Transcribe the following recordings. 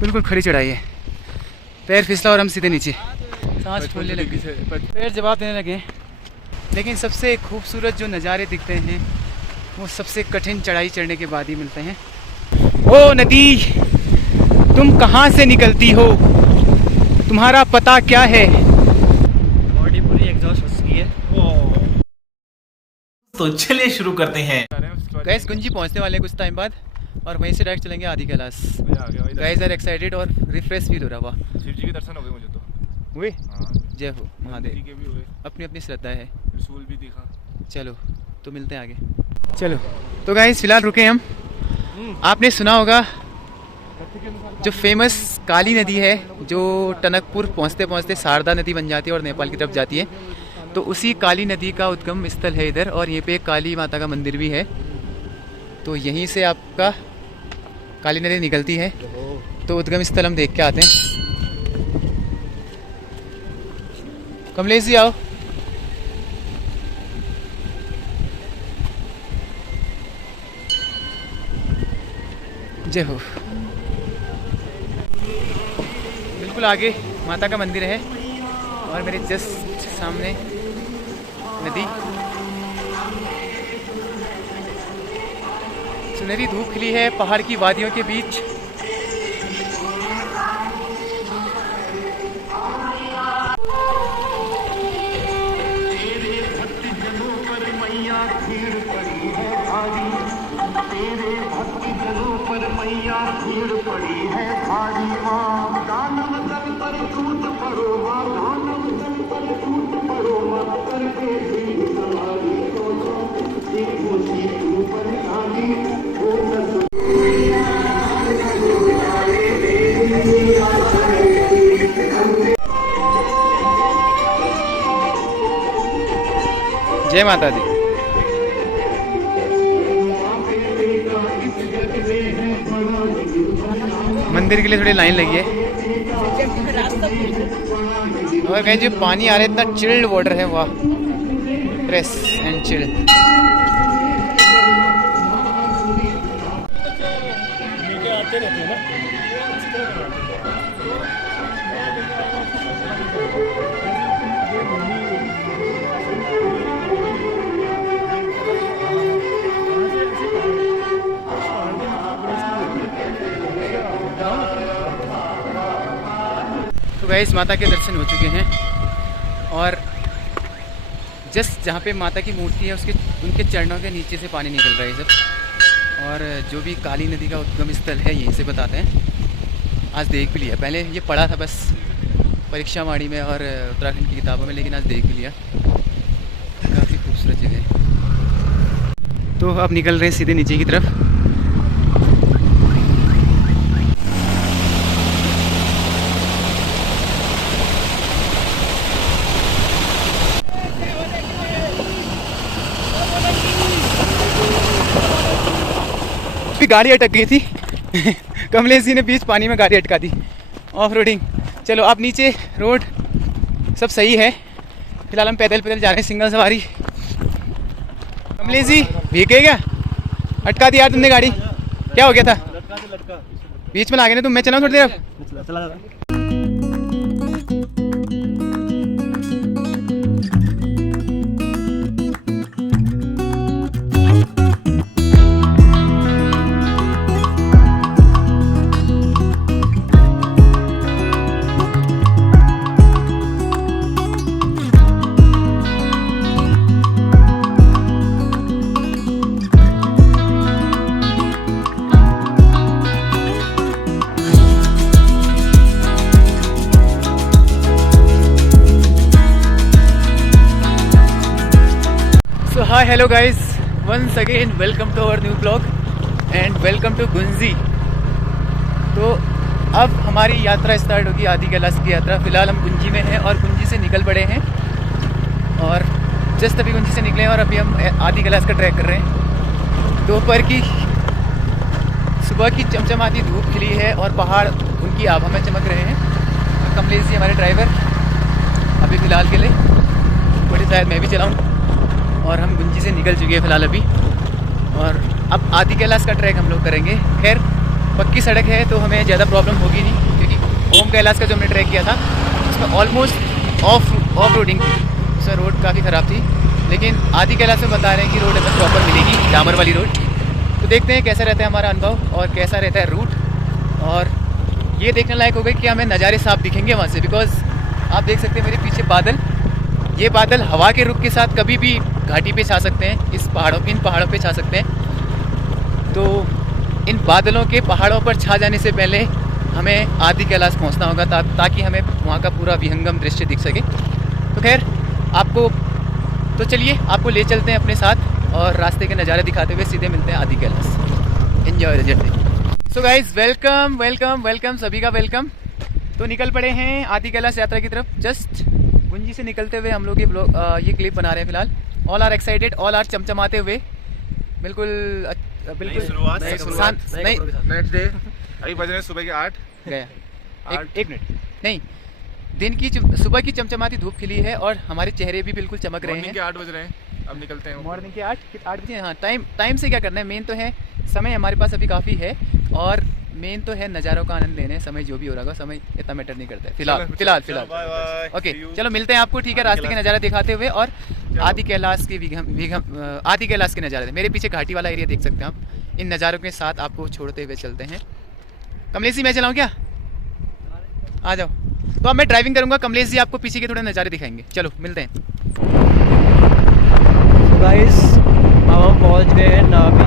बिल्कुल खड़ी चढ़ाई है, पैर फिसला और हम सीधे नीचे, सांस फूलने लगी, पैर जवाब देने लगे। लेकिन सबसे खूबसूरत जो नज़ारे दिखते हैं वो सबसे कठिन चढ़ाई चढ़ने के बाद ही मिलते हैं। ओ नदी, तुम कहाँ से निकलती हो, तुम्हारा पता क्या है? बॉडी पूरी एग्जॉस्ट हो चुकी है। तो चलिए शुरू करते हैं। गैस गुंजी पहुँचने वाले हैं कुछ टाइम बाद और वहीं से डायरेक्ट चलेंगे आदि कैलाश। गाइस आर एक्साइटेड और रिफ्रेश फील हो रहा हुआ। शिव जी के दर्शन हो गए मुझे तो। हुए? हाँ, जय हो महादेव। जी के भी हुए, अपनी अपनी श्रद्धा है। रसूल भी दिखा। चलो तो मिलते हैं आगे। चलो तो गाइस फिलहाल रुके हम। आपने सुना होगा जो फेमस काली नदी है जो टनकपुर पहुंचते पहुंचते शारदा नदी बन जाती है और नेपाल की तरफ जाती है, तो उसी काली नदी का उद्गम स्थल है इधर। और यहीं पे काली माता का मंदिर भी है, तो यहीं से आपका काली नदी निकलती है। तो उद्गम स्थल हम देख के आते हैं। कमलेश जी आओ। जय हो। बिल्कुल आगे माता का मंदिर है और मेरे जस्ट सामने नदी। सुनहरी धूप खिली है पहाड़ की वादियों के बीच। जय माता दी। मंदिर के लिए थोड़ी लाइन लगी है और कहीं जो पानी आ रहा है इतना चिल्ड वाटर है, वाह, फ्रेश एंड चिल्ड। आते रहते हैं ना। तो गाइस माता के दर्शन हो चुके हैं और जस्ट जहाँ पे माता की मूर्ति है उसके उनके चरणों के नीचे से पानी निकल रहा है सब। और जो भी काली नदी का उद्गम स्थल है यहीं से बताते हैं। आज देख भी लिया, पहले ये पढ़ा था बस परीक्षा वाणी में और उत्तराखंड की किताबों में, लेकिन आज देख भी लिया। काफ़ी खूबसूरत जगह है। तो अब निकल रहे हैं सीधे नीचे की तरफ। गाड़ी अटक गई थी कमलेश जी ने बीच पानी में गाड़ी अटका दी, ऑफ रोडिंग। चलो अब नीचे रोड सब सही है। फिलहाल हम पैदल पैदल जा रहे हैं, सिंगल सवारी। कमलेश जी भीग गए क्या? अटका दी यार तुमने गाड़ी, क्या हो गया था? बीच में ला गए ना तुम। मैं चलाऊं थोड़ी देर अब? Hi hello guys, once again welcome to our new blog and welcome to Gunji. तो अब हमारी यात्रा स्टार्ट होगी, आदि कैलाश की यात्रा। फिलहाल हम गुंजी में हैं और गुंजी से निकल पड़े हैं और जस्ट अभी गुंजी से निकले हैं और अभी हम आदि कैलाश का ट्रैक कर रहे हैं। दोपहर की सुबह की चमचमाती धूप खिली है और पहाड़ उनकी आभा में चमक रहे हैं। कमलेश जी हमारे ड्राइवर अभी फ़िलहाल के लिए, थोड़ी शायद मैं भी चलाऊँ। और हम गुंजी से निकल चुके हैं फ़िलहाल अभी, और अब आदि कैलाश का ट्रैक हम लोग करेंगे। खैर पक्की सड़क है तो हमें ज़्यादा प्रॉब्लम होगी नहीं, क्योंकि ओम कैलाश का जो हमने ट्रैक किया था उसमें ऑलमोस्ट ऑफ रोडिंग थी, उसमें रोड काफ़ी ख़राब थी। लेकिन आदि कैलाश में बता रहे हैं कि रोड हमें प्रॉपर मिलेगी, डामर वाली रोड। तो देखते हैं कैसा रहता है हमारा अनुभव और कैसा रहता है रूट। और ये देखने लायक हो गई कि हमें नज़ारे साफ दिखेंगे वहाँ से, बिकॉज आप देख सकते हैं मेरे पीछे बादल, ये बादल हवा के रुख के साथ कभी भी घाटी पे छा सकते हैं, इन पहाड़ों पे छा सकते हैं। तो इन बादलों के पहाड़ों पर छा जाने से पहले हमें आदि कैलाश पहुंचना होगा ताकि हमें वहाँ का पूरा विहंगम दृश्य दिख सके। तो खैर तो चलिए आपको ले चलते हैं अपने साथ और रास्ते के नज़ारे दिखाते हुए सीधे मिलते हैं आदि Kailash. Enjoy the journey. So guys welcome welcome welcome, सभी का वेलकम। तो निकल पड़े हैं आदि कैलाश यात्रा की तरफ। जस्ट गुंजी से निकलते हुए हम लोग ये क्लिप बना रहे हैं फिलहाल। All are excited, all are चमचमाते हुए, बिल्कुल नेक्स्ट डे अभी बज रहे हैं सुबह के 8 गया। एक मिनट नहीं, दिन की सुबह की चमचमाती धूप खिली है और हमारे चेहरे भी बिल्कुल चमक रहे हैं। 8 बज रहे हैं, अब निकलते हैं। मॉर्निंग के 8 बजे। हाँ, टाइम से क्या करना है, मेन तो है समय हमारे पास अभी काफ़ी है और मेन तो है नज़ारों का आनंद लेने। समय जो भी हो रहा होगा, समय इतना मैटर नहीं करता है फिलहाल। ओके चलो मिलते हैं आपको, ठीक है, रास्ते के नज़ारे दिखाते हुए और आदि कैलाश के आदि कैलाश के नज़ारे। मेरे पीछे घाटी वाला एरिया देख सकते हैं आप। इन नज़ारों के साथ आपको छोड़ते हुए चलते हैं। कमलेश जी मैं चलाऊँ क्या? आ जाओ। तो अब मैं ड्राइविंग करूँगा, कमलेश जी आपको पीछे के थोड़े नज़ारे दिखाएंगे। चलो मिलते हैं। तो गाइस अब हम पहुंच गए हैं नावी।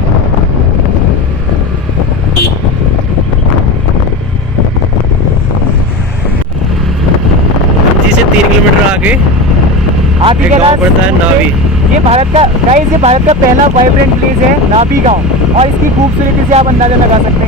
जी से 3 किलोमीटर आगे आदि कैलाश पड़ता है नावी। ये भारत का पहला वाइब्रेंट विलेज है नावी गांव, और इसकी खूबसूरती से आप अंदाजा लगा सकते हैं।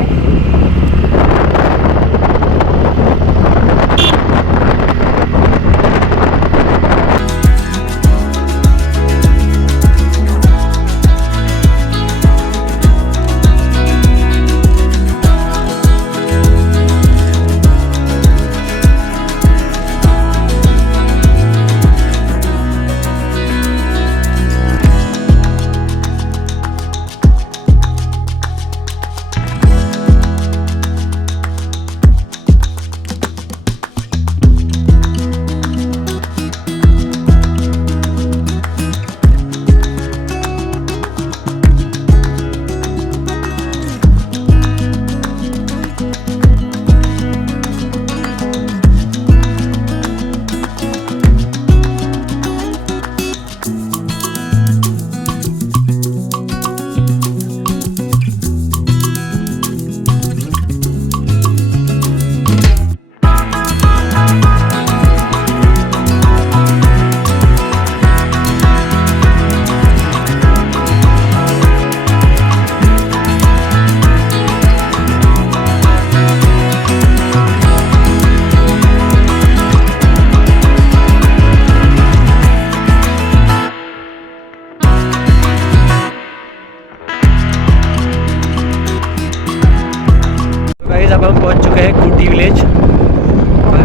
अब हम पहुंच चुके हैं खूंटी विलेज।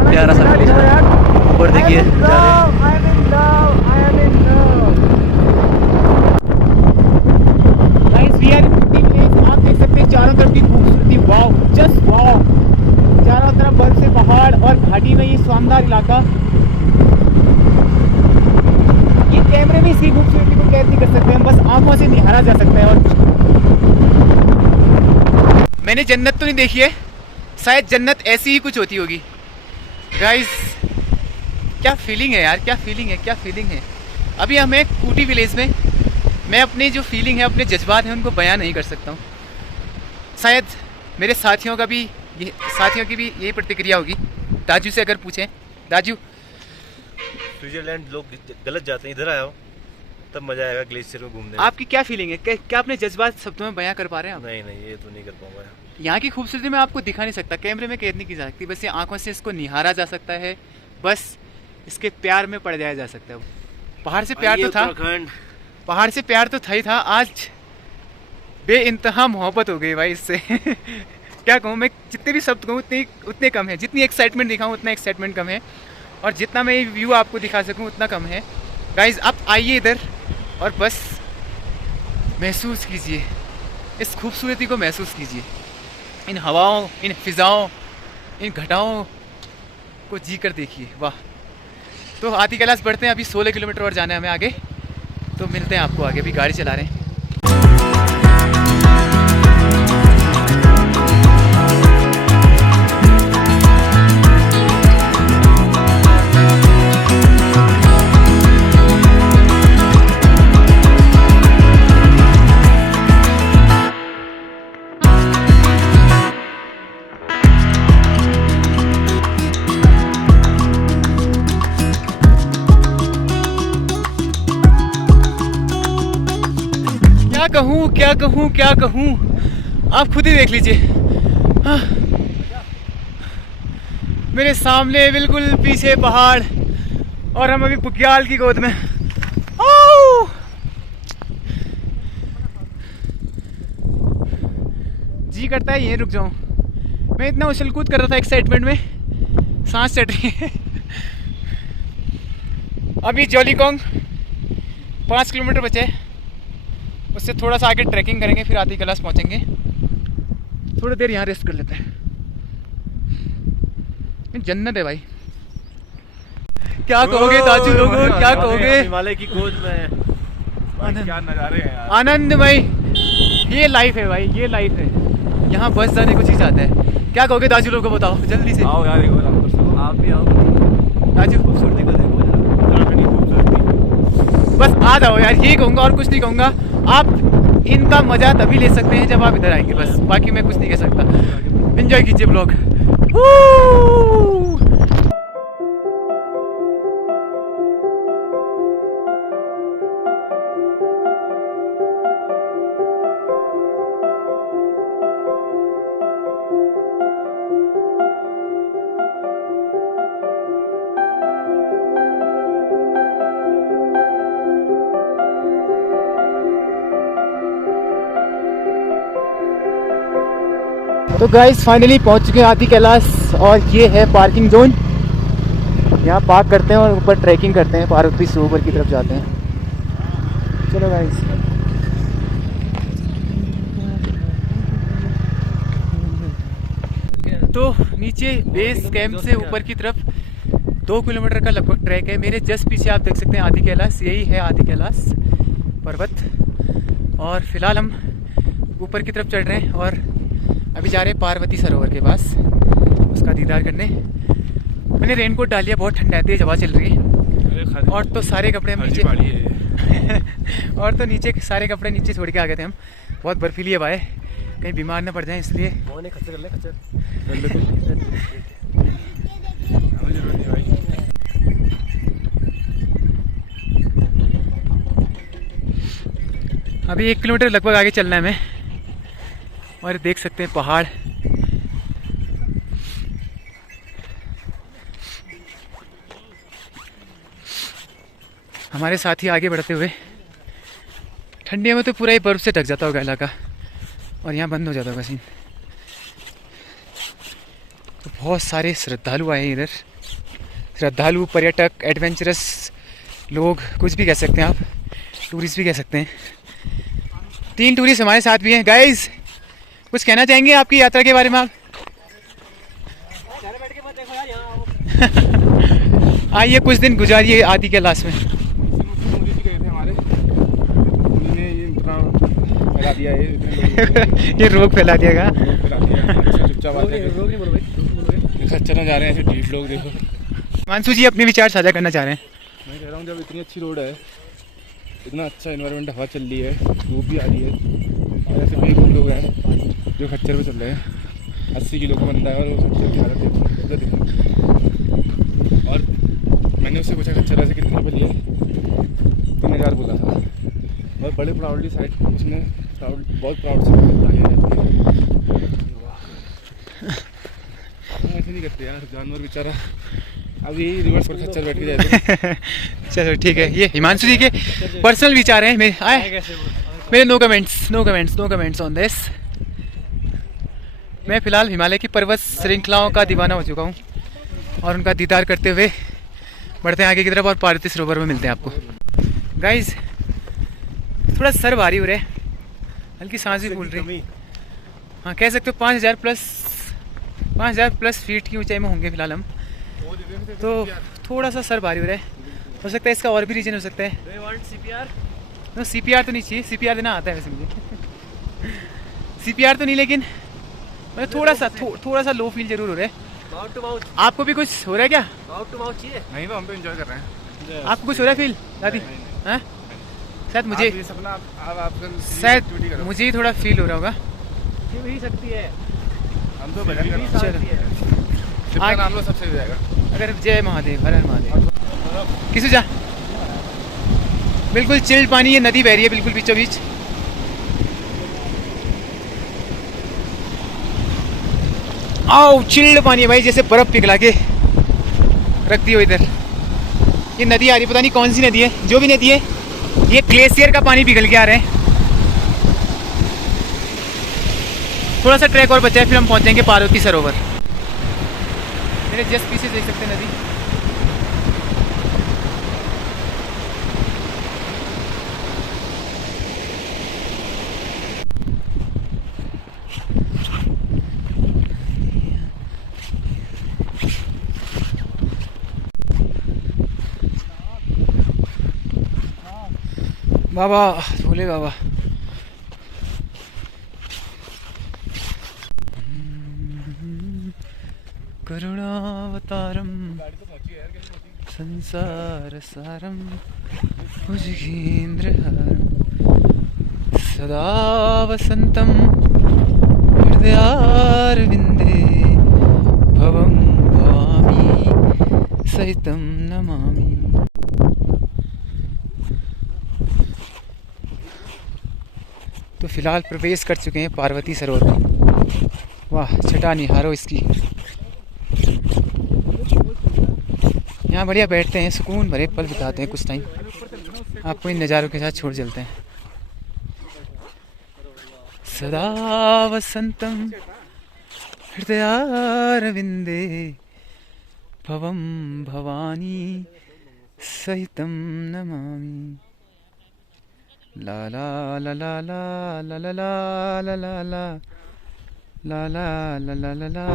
प्यारा सा विलेज है, ऊपर देखिए आप देख सकते हैं चारों तरफ की खूबसूरती। वाओ, जस्ट वाओ, चारों तरफ बर्फ से पहाड़ और घाटी में ये शानदार इलाका। ये कैमरे में इसकी खूबसूरती को कैद नहीं कर सकते, हम बस आंखों से निहारा जा सकता है। और मैंने जन्नत तो नहीं देखी है, शायद जन्नत ऐसी ही कुछ होती होगी। गाइस क्या फीलिंग है यार, क्या फीलिंग है। अभी हमें खूंटी विलेज में, मैं अपनी जो फीलिंग है, अपने जज्बात हैं, उनको बयां नहीं कर सकता हूँ। शायद मेरे साथियों की भी यही प्रतिक्रिया होगी। दाजू से अगर पूछें, दाजू स्विट्जरलैंड लोग गलत जाते हैं, इधर आओ तब मजा आएगा ग्लेशियर में घूमने में। आपकी क्या फीलिंग है? क्या अपने जज्बात शब्दों में बयां कर पा रहे हैं आप? नहीं ये तो नहीं कर पाऊंगा। यहाँ की खूबसूरती मैं आपको दिखा नहीं सकता, कैमरे में कैद नहीं की जा सकती, बस ये आंखों से इसको निहारा जा सकता है, बस इसके प्यार में पड़ जाया जा सकता है। पहाड़ से प्यार तो था, पहाड़ से प्यार तो था ही था, आज बेइंतहा मोहब्बत हो गई भाई इससे। क्या कहूँ मैं, जितने भी शब्द कहूँ उतने कम है। जितनी एक्साइटमेंट दिखाऊँ उतना एक्साइटमेंट कम है, और जितना मैं ये व्यू आपको दिखा सकूँ उतना कम है। गाइज आप आइए इधर और बस महसूस कीजिए, इस खूबसूरती को महसूस कीजिए। इन हवाओं, इन फिजाओं, इन घटाओं को जी कर देखिए, वाह। तो आदि कैलाश बढ़ते हैं, अभी 16 किलोमीटर और जाना है हमें आगे, तो मिलते हैं आपको आगे, अभी गाड़ी चला रहे हैं। क्या कहूँ, आप खुद ही देख लीजिए। हाँ। मेरे सामने बिल्कुल पीछे पहाड़ और हम अभी बुग्याल की गोद में। जी करता है यहीं रुक जाऊं। मैं इतना उछल कूद कर रहा था एक्साइटमेंट में, सांस चढ़ रही है। अभी जॉलीकोंग 5 किलोमीटर बचे हैं, उससे थोड़ा सा आगे ट्रैकिंग करेंगे, फिर आदि कैलाश पहुंचेंगे। थोड़ी देर यहाँ रेस्ट कर लेते हैं। जन्नत है भाई। क्या कहोगे ताजू लोगों, क्या कहोगे? हिमालय की गोद में क्या नज़ारे हैं यार। आनंद भाई, ये लाइफ है भाई, ये लाइफ है। यहाँ बस जाने को चीज़ आता है। क्या कहोगे ताजू लोगों को, बताओ जल्दी से। आओ यार, आप भी आओ, ताजू खूबसूरती को देखो जरा। बस आ जाओ यार, यही कहूँगा और कुछ नहीं कहूँगा। आप इनका मजा तभी ले सकते हैं जब आप इधर आएंगे, बस। बाकी मैं कुछ नहीं कह सकता। एंजॉय कीजिए ब्लॉग। तो गाइस फाइनली पहुंच चुके हैं आदि कैलाश, और ये है पार्किंग जोन। यहाँ पार्क करते हैं और ऊपर ट्रैकिंग करते हैं, पार्वती सरोवर की तरफ जाते हैं। चलो गाइस। तो नीचे बेस कैंप से ऊपर की तरफ 2 किलोमीटर का लगभग ट्रैक है। मेरे जस्ट पीछे आप देख सकते हैं आदि कैलाश, यही है आदि कैलाश पर्वत। और फिलहाल हम ऊपर की तरफ चढ़ रहे हैं और अभी जा रहे हैं पार्वती सरोवर के पास, उसका दीदार करने। मैंने रेनकोट डाल लिया, बहुत ठंडा है, तेज हवा चल रही है। और तो सारे कपड़े हम नीचे और तो नीचे सारे कपड़े नीचे छोड़ के आ गए थे हम। बहुत बर्फीली हवा है, कहीं बीमार ना पड़ जाए इसलिए। अभी 1 किलोमीटर लगभग आगे चलना है हमें, और देख सकते हैं पहाड़। हमारे साथी आगे बढ़ते हुए। ठंडियों में तो पूरा ही बर्फ से ढक जाता होगा इलाका, और यहाँ बंद हो जाता होगा सीन। तो बहुत सारे श्रद्धालु आए हैं इधर, श्रद्धालु, पर्यटक, एडवेंचरस लोग, कुछ भी कह सकते हैं आप, टूरिस्ट भी कह सकते हैं। 3 टूरिस्ट हमारे साथ भी हैं। गाइस कुछ कहना चाहेंगे आपकी यात्रा के बारे में आप? आइए कुछ दिन गुजारिए आदि कैलाश में। ये रोग फैला दिएगा। खच्चर जा रहे हैं ऐसे ढीठ लोग, देखो। मानसू जी अपने विचार साझा करना चाह रहे हैं। मैं कह रहा हूँ जब इतनी अच्छी रोड है, इतना अच्छा एनवायरनमेंट, हवा चल रही है, धूप भी आ रही है, और ऐसे बेघूम लोग हैं जो खच्चर पे चल रहे हैं। 80 किलो का बंदा है और वो खच्चर की हालत देख। और मैंने उससे पूछा खच्चर ऐसे कितने रुपये लिए, 3000 बोला था। और बड़े प्राउडली साइड उसने बहुत प्राउड से ऐसे नहीं करते यार, जानवर बेचारा अभी रिवर्स पर खच्चर बैठ के जाते। चलो ठीक है, ये हिमांशु जी के पर्सनल विचार हैं। मेरे नो कमेंट्स ऑन दिस। मैं फ़िलहाल हिमालय की पर्वत श्रृंखलाओं का दीवाना हो चुका हूँ, और उनका दीदार करते हुए बढ़ते हैं आगे की तरफ, और पार्वती सरोवर में मिलते हैं आपको। गाइज थोड़ा सर भारी हो रहा है, हल्की सांस भी फूल रही। हाँ कह सकते हो 5000 प्लस फीट की ऊंचाई में होंगे फिलहाल हम। तो थोड़ा सा सर भारी हो रहा है, हो सकता है इसका और भी रीजन हो सकता है। नो CPR तो नहीं चाहिए, CPR देना आता है वैसे मुझे CPR तो नहीं, लेकिन मतलब थोड़ा सा लो फील जरूर हो रहा है। माउथ टू माउथ, आपको भी कुछ हो रहा है क्या? माउथ टू माउथ चाहिए। नहीं, हम तो एंजॉय कर रहे हैं। आपको कुछ हो रहा है फील दादी? हैं? शायद मुझे, आप ये सपना आप आपका शायद activity करो। मुझे ही थोड़ा फील हो रहा होगा। ये भी सकती है। हम तो भजन कर रहे हैं। चलो शिव का नाम लो, सब सही हो जाएगा। अगर जय महादेव, हर हर महादेव। किसु जा, बिल्कुल चिल्ड पानी, ये नदी बह रही है बिल्कुल बीचों बीच। आओ चिल्ड पानी है भाई, जैसे बर्फ पिघला के रख दी हो इधर। ये नदी आ रही, पता नहीं कौन सी नदी है, जो भी नदी है ये ग्लेशियर का पानी पिघल के आ रहे हैं। थोड़ा सा ट्रैक और बचा है, फिर हम पहुंचेंगे पार्वती सरोवर। मेरे जस्ट पीछे देख सकते हैं नदी। बाबा भोले बाबा। करुणावतारम संसार सारम भुजगेन्द्रहारम सदा वसंतम हृदयारविंदे भवं भवामि सहितं नमामि। तो फिलहाल प्रवेश कर चुके हैं पार्वती सरोवर में। वाह छटा निहारो इसकी। यहाँ बढ़िया बैठते हैं, सुकून भरे पल बिताते हैं कुछ टाइम, आपको इन नज़ारों के साथ छोड़ चलते हैं। सदा वसंतम हृदयारविंदे भवं भवानी सहितं नमामि। ला ला ला ला ला ला ला ला ला ला ला ला ला ला ला ला ला।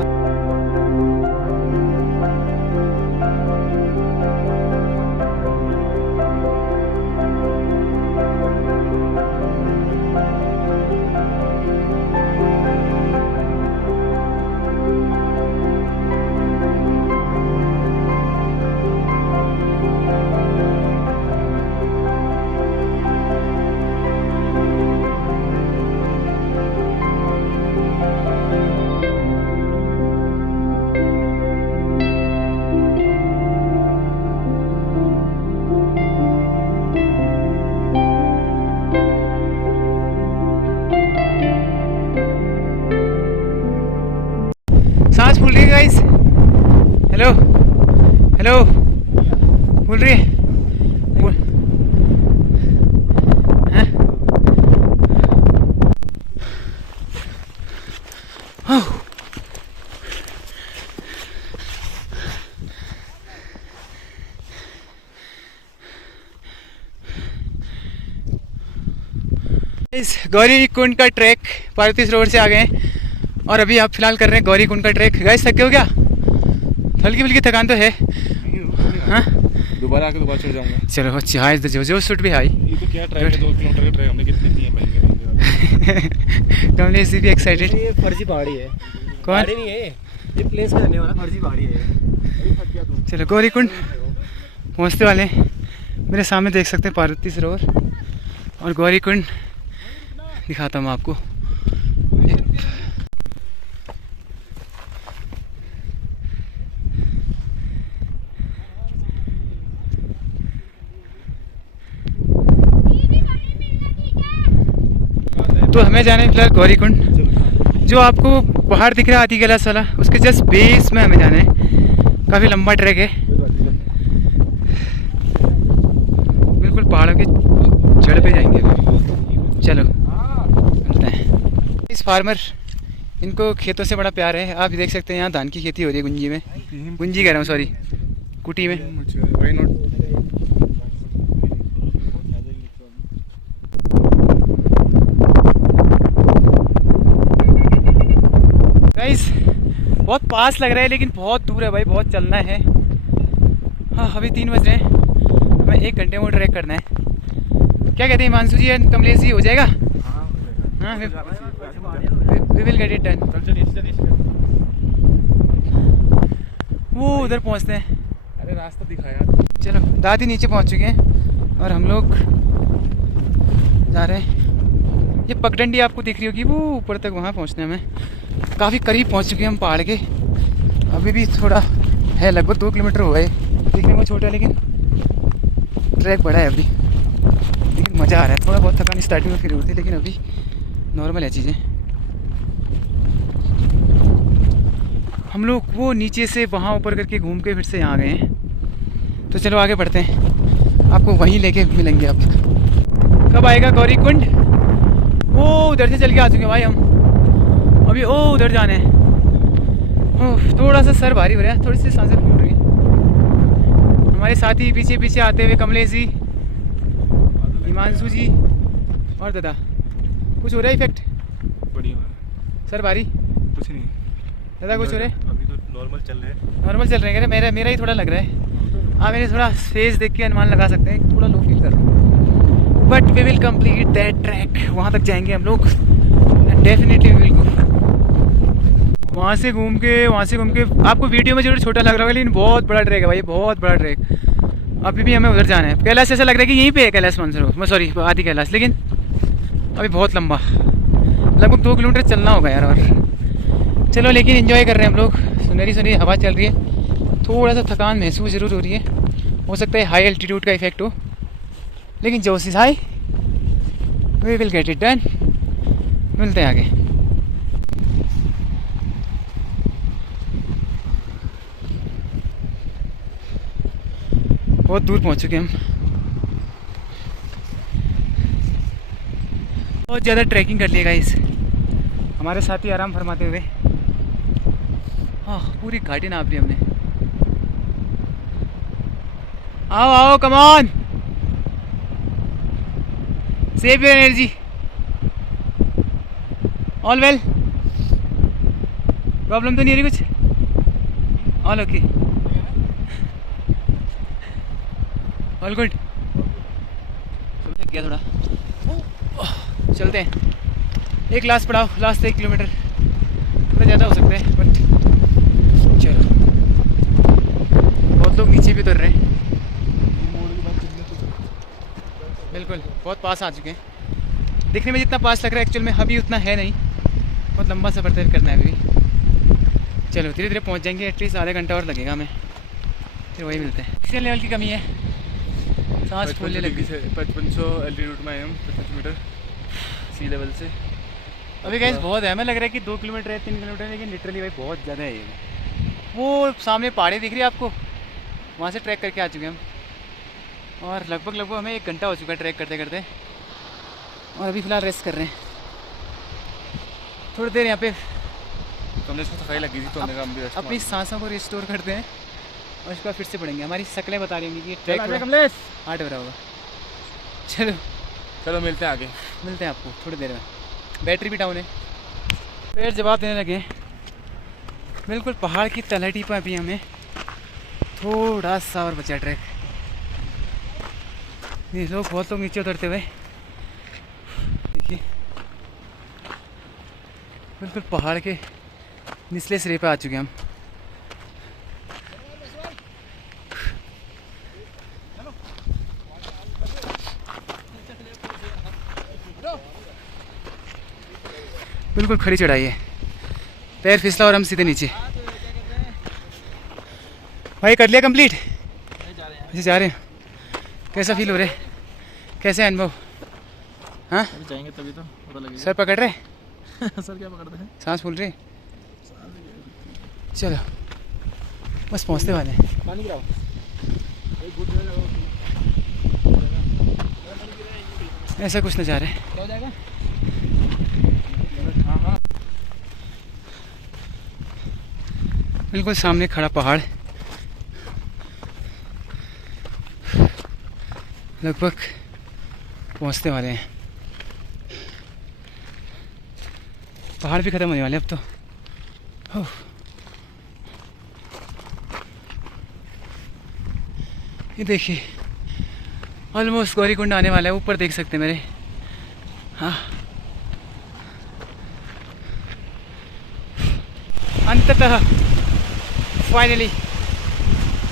सांस फूल रही है गाइस। हेलो हेलो, फूल रही है। हैं? इस गौरी कुंड का ट्रैक पार्वती सरोवर से आ गए हैं और अभी आप फिलहाल कर रहे हैं गौरी कुंड का ट्रैक। गाइस थके हो क्या? हल्की फुल्की थकान तो है। हाँ दोबारा आके दोबारा चढ़ जाऊंगा। चलो अच्छी हाई जो शूट भी हाई। ये तो क्या ट्रैक है, 2 किलोमीटर का ट्रैक, हमने कितने दिए महंगे। कमलेश भी एक्साइटेड। ये फर्जी पहाड़ी है। कौन? पहाड़ी नहीं है ये, प्लेस में रहने वाला फर्जी पहाड़ी है। चलो गौरी कुंड पहुँचते वाले हैं। मेरे सामने देख सकते हैं पार्वती सरोवर और गौरी कुंड दिखाता हूँ आपको। तो हमें जाना है फिलहाल गौरी कुंड, जो आपको पहाड़ दिख रहा है आदि कैलाश वाला, उसके जस्ट बेस में हमें जाना है। काफ़ी लंबा ट्रैक है, बिल्कुल पहाड़ों के जड़ पे जाएंगे। चलो चलते हैं। इस फार्मर, इनको खेतों से बड़ा प्यार है। आप देख सकते हैं यहाँ धान की खेती हो रही है गुंजी में, गुंजी कह रहा हूँ सॉरी, कुटी में। बहुत पास लग रहा है लेकिन बहुत दूर है भाई, बहुत चलना है। हाँ अभी 3 बज रहे हैं, हमें 1 घंटे में ट्रैक करना है। क्या कहते हैं हिमांशु जी एंड कमलेश जी, हो जाएगा? हाँ we will get it done. वो उधर पहुँचते हैं। अरे रास्ता दिखाया। चलो दादी नीचे पहुँच चुके हैं और हम लोग जा रहे हैं। ये पगडंडी आपको दिख रही होगी, वो ऊपर तक वहाँ पहुँचने में काफ़ी करीब पहुँच चुके हैं हम पहाड़ के। अभी भी थोड़ा है, लगभग 2 किलोमीटर हुआ है। दिखने में छोटा है लेकिन ट्रैक बड़ा है अभी, लेकिन मज़ा आ रहा है। थोड़ा बहुत थकान स्टार्टिंग में फिर होती है लेकिन अभी नॉर्मल है चीज़ें। हम लोग वो नीचे से वहाँ ऊपर करके घूम के फिर से यहाँ गए हैं। तो चलो आगे बढ़ते हैं, आपको वहीं लेके मिलेंगे। आप कब आएगा गौरी कुंड? वो उधर से चल के आ चुके हैं भाई हम, अभी ओ उधर जाने हैं। थोड़ा सा सर भारी हो रहा है, थोड़ी सी सांसें फूल रही हैं। हमारे साथी पीछे पीछे आते हुए कमलेश जी, हिमांशु जी और दादा। कुछ हो रहा है इफेक्ट? बढ़िया सर भारी? कुछ नहीं दादा कुछ हो रहा है? अभी तो नॉर्मल चल रहे हैं। नॉर्मल चल रहे हैं? मेरा ही थोड़ा लग रहा है। हाँ मेरे थोड़ा फेस देख के अनुमान लगा सकते हैं, थोड़ा लो फील कर रहा हूँ। But we will complete that track. वहाँ तक जाएंगे हम लोग, डेफिनेटली वी विल गो। वहाँ से घूम के आपको वीडियो में जरूर छोटा लग रहा होगा लेकिन बहुत बड़ा ट्रैक है भाई, बहुत बड़ा ट्रैक। अभी भी हमें उधर जाना है। कैलाश ऐसा लग रहा है कि यहीं पे है कैलाश मानसरोवर, सॉरी आदि कैलाश, लेकिन अभी बहुत लंबा, लगभग 2 किलोमीटर चलना होगा यार। और चलो लेकिन एंजॉय कर रहे हैं हम लोग, सुनहरी सुनहरी हवा चल रही है। थोड़ा सा थकान महसूस ज़रूर हो रही है, हो सकता है हाई एल्टीट्यूड का इफेक्ट हो, लेकिन जोश is high, we will get it done. मिलते हैं आगे। बहुत दूर पहुंच चुके हैं हम, बहुत ज़्यादा ट्रैकिंग कर लिया गाइस। हमारे साथी आराम फरमाते हुए, हाँ पूरी घाटी नाप ली हमने। आओ आओ come on, save your energy, all well? Problem तो नहीं हो रही कुछ? All okay, all good. गया थोड़ा, चलते हैं। एक लास्ट पड़ाव, लास्ट 1 किलोमीटर, थोड़ा ज़्यादा हो सकता है बट चलो। बहुत लोग नीचे भी उतर रहे हैं, बिल्कुल बहुत पास आ चुके हैं। दिखने में जितना पास लग रहा है एक्चुअल में अभी उतना है नहीं, बहुत लंबा सफ़र तय करना है अभी। चलो धीरे धीरे पहुंच जाएंगे, एटलीस्ट आधा घंटा और लगेगा हमें, फिर वही मिलते हैं। ऑक्सीजन लेवल की कमी है, सांस फूलने लगी। 5500 एल्टीट्यूड में आए हम, 55 मीटर सी लेवल से। अभी गाइस बहुत है, हमें लग रहा है कि 2 किलोमीटर है, 3 किलोमीटर है, लेकिन लिटरली भाई बहुत ज़्यादा है ये। वो सामने पहाड़ी दिख रही है आपको, वहाँ से ट्रैक करके आ चुके हैं हम, और लगभग हमें 1 घंटा हो चुका है ट्रैक करते करते, और अभी फ़िलहाल रेस्ट कर रहे हैं थोड़ी देर यहाँ पे। तुमने इसको थकाई लगी थी तो हमने कहा हम भी रेस्ट अपनी सांसों को रिस्टोर करते हैं और उसके बाद फिर से पढ़ेंगे। हमारी शक्लें बता रही होंगी कि ट्रैक हार्ड हो रहा होगा। चलो मिलते हैं आगे, मिलते हैं आपको थोड़ी देर में। बैटरी भी डाउन है, पेड़ जवाब देने लगे हैं। बिल्कुल पहाड़ की तलहटी पर अभी हमें थोड़ा सा और बचा ट्रैक। ये लोग बहुत लोग नीचे उतरते हुए, देखिए बिल्कुल पहाड़ के निचले सिरे पे आ चुके हैं हम। बिल्कुल खड़ी चढ़ाई है, पैर फिसला और हम सीधे नीचे। भाई कर लिया कंप्लीट? अच्छा जा रहे हैं। कैसा फील हो रहा है, कैसे अनुभव? हाँ जाएंगे तभी तो पता लगेगा। सर पकड़ रहे? सर क्या पकड़ते हैं? सांस फूल रही। चलो बस पहुँचते वाले हैं। पानी गिराओ। ऐसा कुछ नज़ारा है। क्या हो जाएगा? बिल्कुल सामने खड़ा पहाड़, लगभग पहुंचते वाले हैं। पहाड़ भी ख़त्म होने वाले अब तो। ये देखिए ऑलमोस्ट गौरीकुंड आने वाला है। ऊपर देख सकते हैं मेरे, हाँ अंततः finally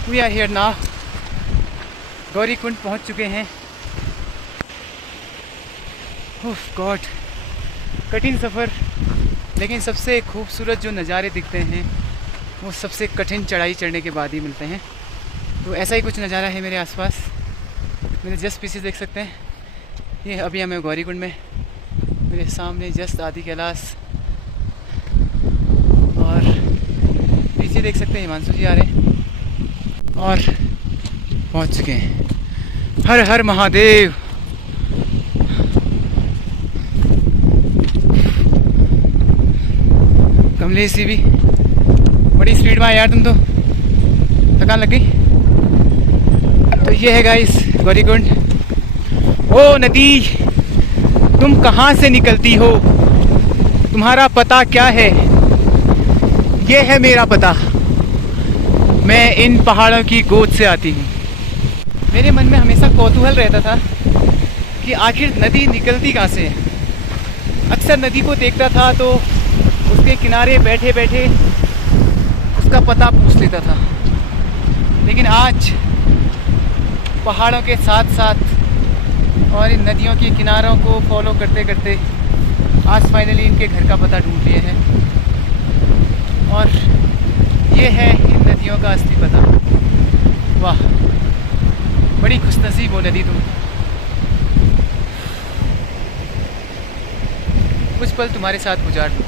we are here now. Gaurikund पहुंच चुके हैं। ओह गॉड, कठिन सफ़र, लेकिन सबसे खूबसूरत जो नज़ारे दिखते हैं वो सबसे कठिन चढ़ाई चढ़ने के बाद ही मिलते हैं। तो ऐसा ही कुछ नज़ारा है मेरे आसपास। मेरे जस्ट पीछे देख सकते हैं, ये अभी हमें गौरीकुंड में, मेरे सामने जस्ट आदि कैलाश, और पीछे देख सकते हैं हिमांशु जी आ रहे हैं और पहुंच चुके हैं। हर हर महादेव। कमलेश जी भी बड़ी स्पीड में आए यार, तुम तो थकान लग गई। तो ये है गाइस गौरीकुंड। ओ नदी, तुम कहाँ से निकलती हो? तुम्हारा पता क्या है? ये है मेरा पता। मैं इन पहाड़ों की गोद से आती हूँ। मेरे मन में हमेशा कौतूहल रहता था कि आखिर नदी निकलती कहाँ से है। अक्सर नदी को देखता था तो उसके किनारे बैठे बैठे उसका पता पूछ लेता था, लेकिन आज पहाड़ों के साथ साथ और इन नदियों के किनारों को फॉलो करते करते आज फाइनली इनके घर का पता ढूंढ लिए हैं। और ये है इन नदियों का असली पता। वाह, बड़ी खुशनसीब हो नदी तुम। कुछ पल तुम्हारे साथ गुजार दूँ।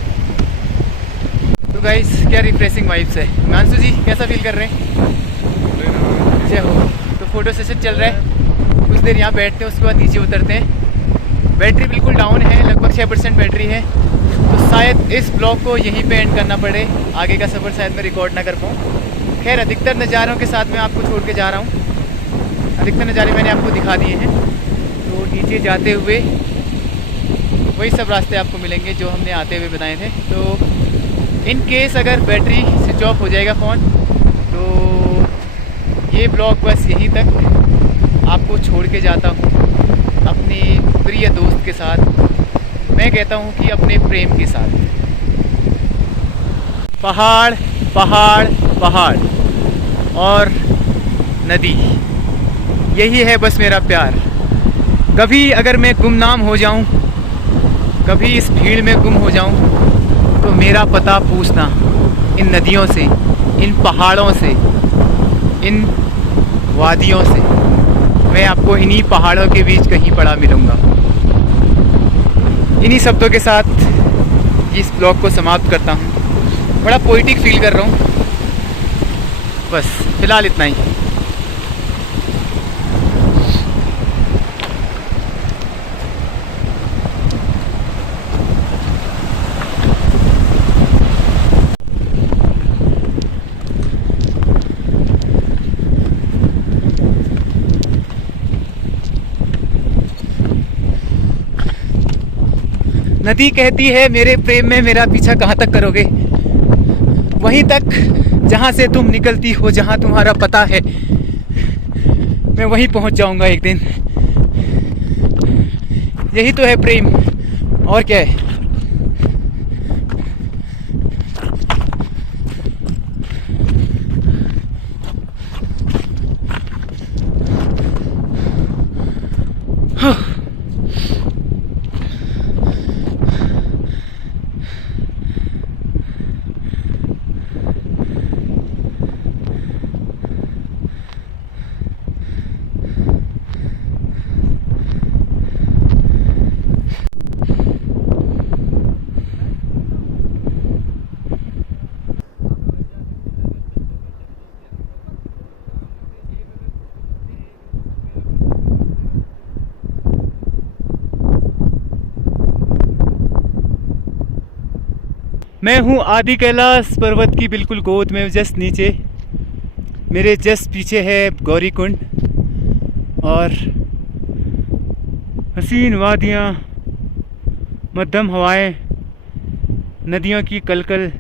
तो गाइस क्या रिफ्रेशिंग वाइब्स है। हिमांशु जी कैसा फील कर रहे हैं? जय हो। तो फोटो सेशन चल रहा है, कुछ देर यहाँ बैठते हैं उसके बाद नीचे उतरते हैं। बैटरी बिल्कुल डाउन है, लगभग 6% बैटरी है, तो शायद इस ब्लॉग को यहीं पे एंड करना पड़े। आगे का सफ़र शायद मैं रिकॉर्ड ना कर पाऊँ। खैर अधिकतर नज़ारों के साथ मैं आपको छोड़ के जा रहा हूँ। अधिकतर नज़ारे मैंने आपको दिखा दिए हैं। तो नीचे जाते हुए वही सब रास्ते आपको मिलेंगे जो हमने आते हुए बताए थे। तो इन केस अगर बैटरी स्विच ऑफ हो जाएगा फ़ोन, तो ये ब्लॉग बस यहीं तक आपको छोड़ के जाता हूँ अपने प्रिय दोस्त के साथ। मैं कहता हूँ कि अपने प्रेम के साथ। पहाड़ पहाड़ पहाड़ और नदी, यही है बस मेरा प्यार। कभी अगर मैं गुमनाम हो जाऊँ, कभी इस भीड़ में गुम हो जाऊँ, तो मेरा पता पूछना इन नदियों से, इन पहाड़ों से, इन वादियों से। मैं आपको इन्हीं पहाड़ों के बीच कहीं पड़ा मिलूँगा। इन्हीं शब्दों के साथ इस ब्लॉग को समाप्त करता हूँ। बड़ा पोइटिक फील कर रहा हूँ। बस फ़िलहाल इतना ही। नदी कहती है मेरे प्रेम में मेरा पीछा कहाँ तक करोगे? वहीं तक जहाँ से तुम निकलती हो, जहाँ तुम्हारा पता है, मैं वहीं पहुँच जाऊँगा एक दिन। यही तो है प्रेम, और क्या है। मैं हूँ आदि कैलाश पर्वत की बिल्कुल गोद में, जस्ट नीचे। मेरे जस्ट पीछे है गौरीकुंड और हसीन वादियाँ, मध्यम हवाएं, नदियों की कलकल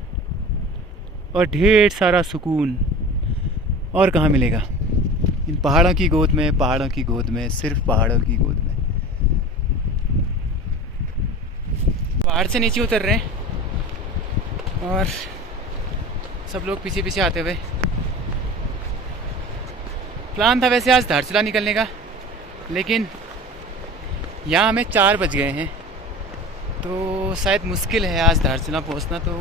और ढेर सारा सुकून। और कहाँ मिलेगा? इन पहाड़ों की गोद में, पहाड़ों की गोद में, सिर्फ पहाड़ों की गोद में। पहाड़ से नीचे उतर रहे हैं और सब लोग पीछे पीछे आते हुए। प्लान था वैसे आज धारचूला निकलने का, लेकिन यहाँ हमें 4 बज गए हैं, तो शायद मुश्किल है आज धारचूला पहुँचना। तो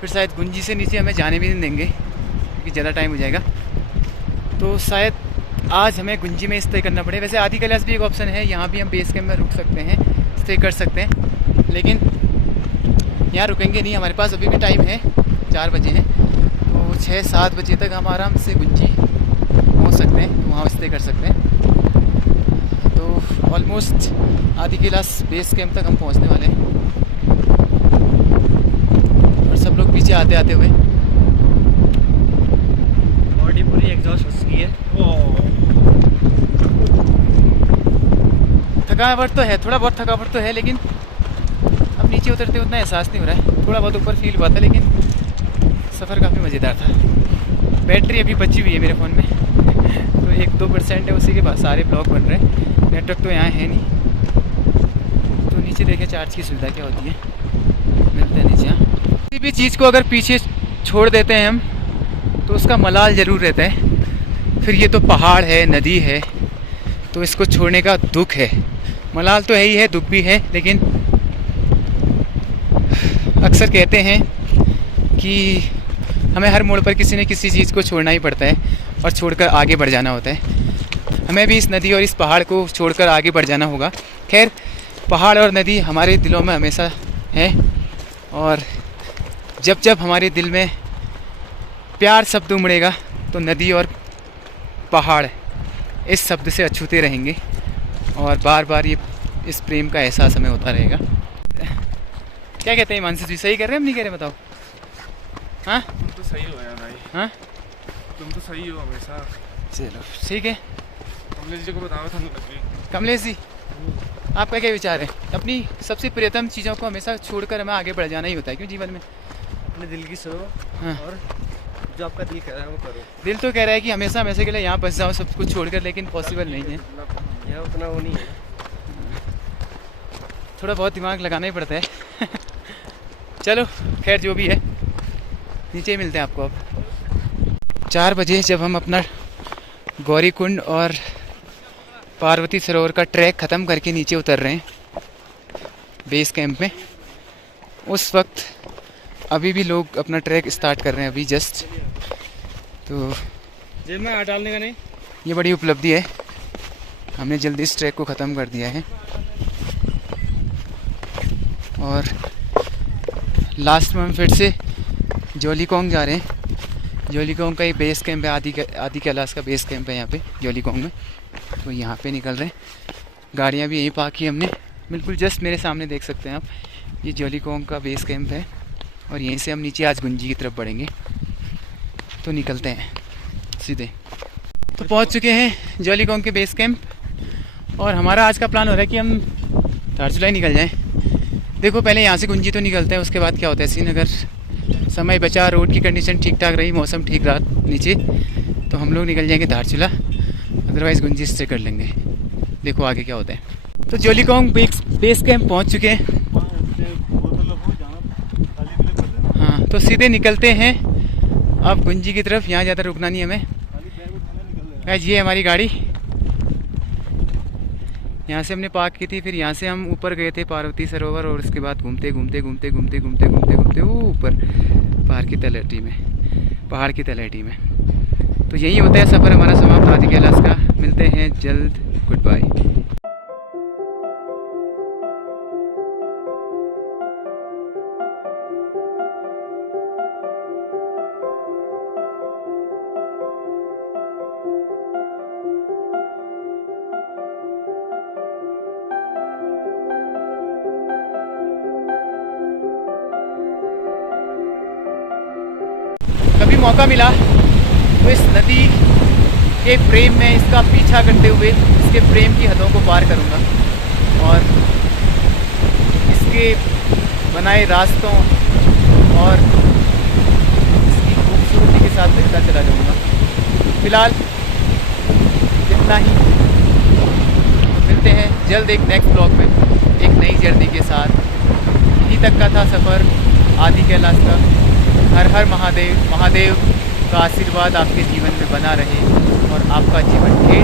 फिर शायद गुंजी से नीचे हमें जाने भी नहीं देंगे क्योंकि ज़्यादा टाइम हो जाएगा। तो शायद आज हमें गुंजी में स्टे करना पड़े। वैसे आदि कैलाश भी एक ऑप्शन है, यहाँ भी हम बेस कैंप में रुक सकते हैं, स्टे कर सकते हैं, लेकिन यहाँ रुकेंगे नहीं। हमारे पास अभी भी टाइम है, 4 बजे हैं, तो 6-7 बजे तक हम आराम से गुंजी पहुँच सकते हैं, वहाँ स्टे कर सकते हैं। तो ऑलमोस्ट आदि कैलाश बेस कैंप तक हम पहुँचने वाले हैं और सब लोग पीछे आते आते हुए। बॉडी पूरी एग्जॉस्ट हो चुकी है। थकावट तो है, थोड़ा बहुत थकावट तो है, लेकिन अब नीचे उतरते उतना एहसास नहीं हो रहा है। थोड़ा बहुत ऊपर फील हुआ था, लेकिन सफ़र काफ़ी मज़ेदार था। बैटरी अभी बची हुई है मेरे फ़ोन में, तो 1-2% है, उसी के बाद सारे ब्लॉग बन रहे हैं। नेटवर्क तो यहाँ है नहीं, तो नीचे देखें चार्ज की सुविधा क्या होती है। मिलते हैं नीचे। यहाँ किसी भी चीज़ को अगर पीछे छोड़ देते हैं हम, तो उसका मलाल ज़रूर रहता है। फिर ये तो पहाड़ है, नदी है, तो इसको छोड़ने का दुख है। मलाल तो है ही है, दुख भी है, लेकिन अक्सर कहते हैं कि हमें हर मोड़ पर किसी न किसी चीज़ को छोड़ना ही पड़ता है और छोड़कर आगे बढ़ जाना होता है। हमें भी इस नदी और इस पहाड़ को छोड़कर आगे बढ़ जाना होगा। खैर, पहाड़ और नदी हमारे दिलों में हमेशा है, और जब जब हमारे दिल में प्यार शब्द उमड़ेगा तो नदी और पहाड़ इस शब्द से अछूते रहेंगे और बार बार ये इस प्रेम का एहसास हमें होता रहेगा। क्या कहते हैं हिमांशु जी, सही कर रहे हैं हम नहीं कह रहे, बताओ। हाँ, तुम तो सही हो यार भाई। हाँ, तुम तो सही हो हमेशा। चलो ठीक है। कमलेश जी को बताओ था लगी। कमलेश जी, आपका क्या विचार है? अपनी सबसे प्रियतम चीज़ों को हमेशा छोड़कर हमें आगे बढ़ जाना ही होता है, क्यों जीवन में? अपने दिल की सुनो, हाँ। और जो आपका दिल कह रहा है वो करो। दिल तो कह रहा है कि हमेशा हमेशा के लिए यहाँ बस जाओ सब कुछ छोड़कर, लेकिन पॉसिबल नहीं है। यहाँ उतना वो नहीं है। थोड़ा बहुत दिमाग लगाना ही पड़ता है। चलो खैर, जो भी है, नीचे ही मिलते हैं आपको अब। 4 बजे जब हम अपना गौरी कुंड और पार्वती सरोवर का ट्रैक ख़त्म करके नीचे उतर रहे हैं बेस कैंप में, उस वक्त अभी भी लोग अपना ट्रैक स्टार्ट कर रहे हैं अभी जस्ट। तो जेब में डालने का नहीं, ये बड़ी उपलब्धि है, हमने जल्दी इस ट्रैक को ख़त्म कर दिया है। और लास्ट में हम फिर से जोलीकोंग जा रहे हैं। जोलीकोंग का एक बेस कैंप है, आदि कैलाश का बेस कैंप है यहाँ पे जोलीकोंग में। तो यहाँ पे निकल रहे हैं, गाड़ियाँ भी यहीं पार्क की हमने, बिल्कुल जस्ट मेरे सामने देख सकते हैं आप। ये जोलीकोंग का बेस कैंप है और यहीं से हम नीचे आज गुंजी की तरफ बढ़ेंगे। तो निकलते हैं सीधे। तो पहुँच चुके हैं जोलीकोंग के बेस कैंप और हमारा आज का प्लान हो रहा है कि हम धारचूला ही निकल जाएँ। देखो पहले यहाँ से गुंजी तो निकलते हैं, उसके बाद क्या होता है सीन। अगर समय बचा, रोड की कंडीशन ठीक ठाक रही, मौसम ठीक रहा नीचे, तो हम लोग निकल जाएंगे धारचूला, अदरवाइज़ गुंजी स्टे कर लेंगे। देखो आगे क्या होता है। तो जोलीकोंग बेस कैंप पहुँच चुके हैं। हाँ, तो सीधे निकलते हैं अब गुंजी की तरफ। यहाँ ज़्यादा रुकना नहीं हमें। ये हमारी गाड़ी यहाँ से हमने पार्क की थी, फिर यहाँ से हम ऊपर गए थे पार्वती सरोवर, और उसके बाद घूमते घूमते घूमते घूमते घूमते घूमते घूमते ऊपर पहाड़ की तलहटी में। तो यही होता है सफ़र हमारा समाप्त आदि कैलाश का। मिलते हैं जल्द, गुड बाय। कभी मौका मिला तो इस नदी के प्रेम में इसका पीछा करते हुए इसके प्रेम की हदों को पार करूँगा और इसके बनाए रास्तों और इसकी खूबसूरती के साथ बहता चला जाऊँगा। फ़िलहाल इतना ही। मिलते हैं जल्द एक नेक्स्ट ब्लॉग में एक नई जर्नी के साथ। यहीं तक का था सफ़र आदि कैलाश का। हर हर महादेव। महादेव का आशीर्वाद आपके जीवन में बना रहे और आपका जीवन ढेर